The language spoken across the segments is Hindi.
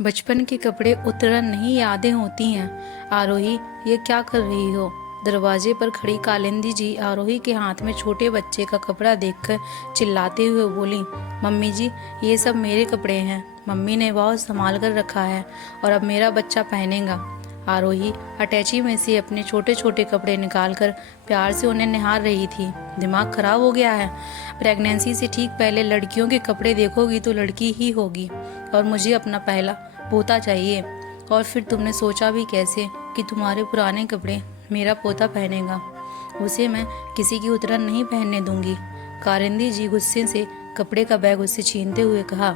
बचपन के कपड़े उतरन नहीं यादें होती हैं। आरोही, ये क्या कर रही हो? दरवाजे पर खड़ी कालिंदी जी आरोही के हाथ में छोटे बच्चे का कपड़ा देखकर चिल्लाते हुए बोली, मम्मी जी, ये सब मेरे कपड़े हैं। मम्मी ने बहुत संभाल कर रखा है और अब मेरा बच्चा पहनेगा। आरोही अटैची में से अपने छोटे छोटे कपड़े निकालकर प्यार से उन्हें निहार रही थी। दिमाग खराब हो गया है। प्रेगनेंसी से ठीक पहले लड़कियों के कपड़े देखोगी तो लड़की ही होगी और मुझे अपना पहला पोता चाहिए। और फिर तुमने सोचा भी कैसे कि तुम्हारे पुराने कपड़े मेरा पोता पहनेगा? उसे मैं किसी की उतरन नहीं पहनने दूंगी। कारिंदी जी गुस्से से कपड़े का बैग उससे छीनते हुए कहा,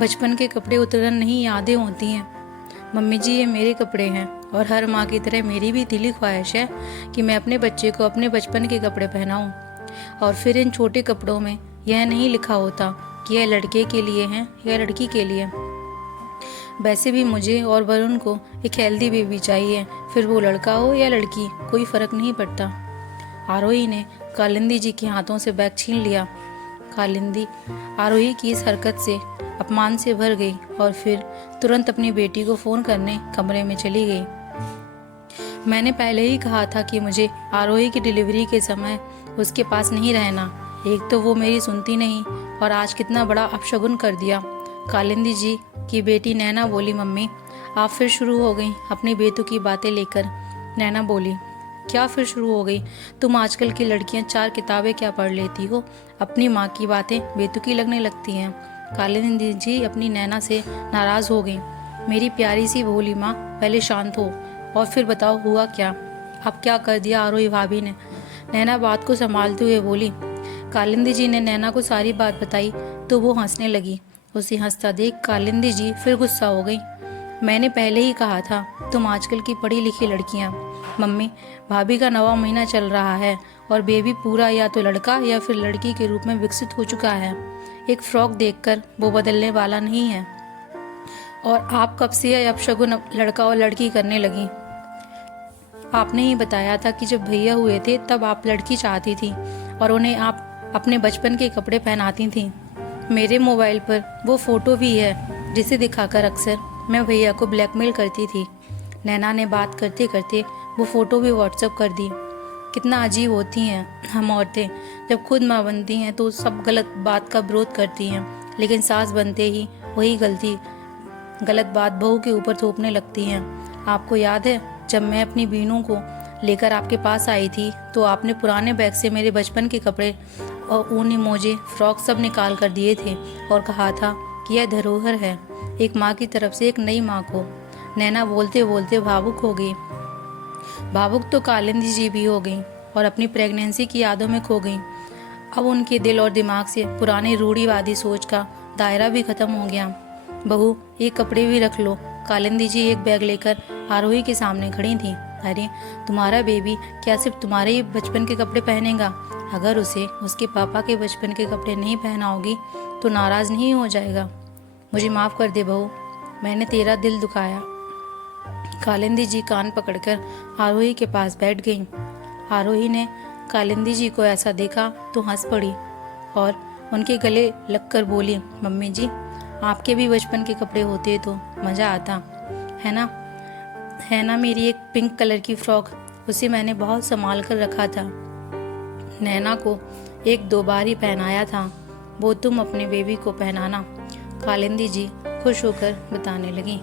बचपन के कपड़े उतरन नहीं यादें होती हैं। मम्मी जी, ये मेरे कपड़े हैं और हर माँ की तरह मेरी भी दिली ख्वाहिश है कि मैं अपने बच्चे को अपने बचपन के कपड़े पहनाऊं। और फिर इन छोटे कपड़ों में यह नहीं लिखा होता कि यह लड़के के लिए है या लड़की के लिए। वैसे भी मुझे और वरुण को एक हेल्दी बेबी चाहिए, फिर वो लड़का हो या लड़की, कोई फर्क नहीं पड़ता। आरोही ने कालिंदी जी के हाथों से बैग छीन लिया। कालिंदी आरोही की इस हरकत से अपमान से भर गई और फिर तुरंत अपनी बेटी को फोन करने कमरे में चली गई। मैंने पहले ही कहा था कि मुझे आरोही की डिलीवरी के समय उसके पास नहीं रहना। एक तो वो मेरी सुनती नहीं और आज कितना बड़ा अपशगुन कर दिया। कालिंदी जी की बेटी नैना बोली, मम्मी आप फिर शुरू हो गई अपनी बेतुकी बातें लेकर। नैना बोली, क्या फिर शुरू हो गई? तुम आजकल की लड़कियां 4 किताबें क्या पढ़ लेती हो? अपनी माँ की बातें बेतुकी लगने लगती हैं। कालिंदी जी अपनी नैना से नाराज हो गई। मेरी प्यारी सी भोली माँ, पहले शांत हो और फिर बताओ हुआ क्या? अब क्या कर दिया आरोही भाभी ने? नैना बात को संभालते हुए बोली। कालिंदी जी ने नैना को सारी बात बताई तो वो हंसने लगी। उसे हंसता देख कालिंदी जी फिर गुस्सा हो गई। मैंने पहले ही कहा था, तुम आजकल की पढ़ी लिखी लड़कियां। मम्मी, भाभी का 9वां महीना चल रहा है और बेबी पूरा या तो लड़का या फिर लड़की के रूप में विकसित हो चुका है। एक फ्रॉक देखकर वो बदलने वाला नहीं है। और आप कब से यह अपशगुन लड़का और लड़की करने लगी? आपने ही बताया था कि जब भैया हुए थे तब आप लड़की चाहती थी और उन्हें आप अपने बचपन के कपड़े पहनाती थी। मेरे मोबाइल पर वो फोटो भी है जिसे दिखाकर अक्सर मैं भैया को ब्लैकमेल करती थी। नैना ने बात करते करते वो फोटो भी व्हाट्सएप कर दी। कितना अजीब होती हैं हम औरतें। जब खुद माँ बनती हैं तो सब गलत बात का विरोध करती हैं, लेकिन सास बनते ही वही गलत बात बहू के ऊपर थोपने लगती हैं। आपको याद है जब मैं अपनी बीनू को लेकर आपके पास आई थी तो आपने पुराने बैग से मेरे बचपन के कपड़े और ऊनी मोजे फ्रॉक सब निकाल कर दिए थे और कहा था कि यह धरोहर है एक माँ की तरफ से एक नई माँ को। नैना बोलते बोलते भावुक हो गई। भावुक तो कालिंदी जी भी हो गई और अपनी प्रेगनेंसी की यादों में खो गई। अब उनके दिल और दिमाग से पुरानी रूढ़िवादी सोच का दायरा भी खत्म हो गया। बहू, ये कपड़े भी रख लो। कालिंदी जी एक बैग लेकर आरोही के सामने खड़ी थी। अरे, तुम्हारा बेबी क्या सिर्फ तुम्हारे ही बचपन के कपड़े पहनेगा? अगर उसे उसके पापा के बचपन के कपड़े नहीं पहनाओगी तो नाराज नहीं हो जाएगा? मुझे माफ कर दे बहू, मैंने तेरा दिल दुखाया। कालिंदी जी कान पकड़कर आरोही के पास बैठ गईं। आरोही ने कालिंदी जी को ऐसा देखा तो हंस पड़ी और उनके गले लगकर बोली, मम्मी जी, आपके भी बचपन के कपड़े होते तो मज़ा आता है ना? मेरी एक पिंक कलर की फ्रॉक, उसे मैंने बहुत संभाल कर रखा था। नैना को 1-2 बार ही पहनाया था, वो तुम अपने बेबी को पहनाना। कालिंदी जी खुश होकर बताने लगी।